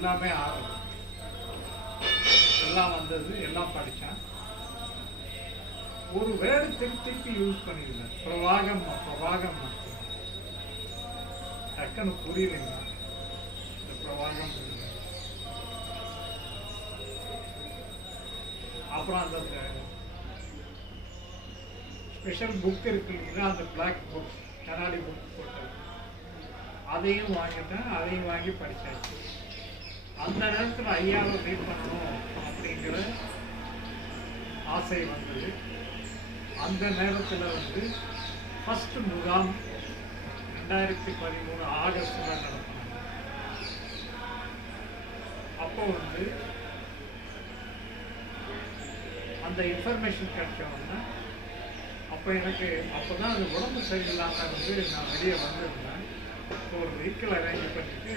எல்லாமே ஆறுது, எல்லாம் வந்தது, எல்லாம் படித்தேன். ஒரு வேர்டு திருப்பி யூஸ் பண்ணியிருந்தேன், பிரவாகம் பிரவாகம் டக்குன்னு புரியலைங்க இந்த பிரவாகம். அப்புறம் அந்த ஸ்பெஷல் புக் இருக்கு இல்லைங்களா, அந்த பிளாக் புக் கண்ணாடி புக் போட்டு அதையும் வாங்கிட்டேன், அதையும் வாங்கி படித்தாச்சு. அந்த நேரத்தில் ஐயாவை ரீட் பண்ணணும் அப்படிங்கிற ஆசை வந்தது. அந்த நேரத்தில் வந்து ஃபஸ்ட்டு முகாம் 2013 ஆகஸ்டில் நடத்தினாங்க. அப்போ வந்து அந்த இன்ஃபர்மேஷன் கிடைச்சோன்னா, அப்போ எனக்கு அப்போ தான் அது உடம்பு சரியில்லாமல் வந்து நான் வெளியே வந்திருந்தேன். ஒரு வெஹிக்கிள் அரேஞ்ச் பண்ணிட்டு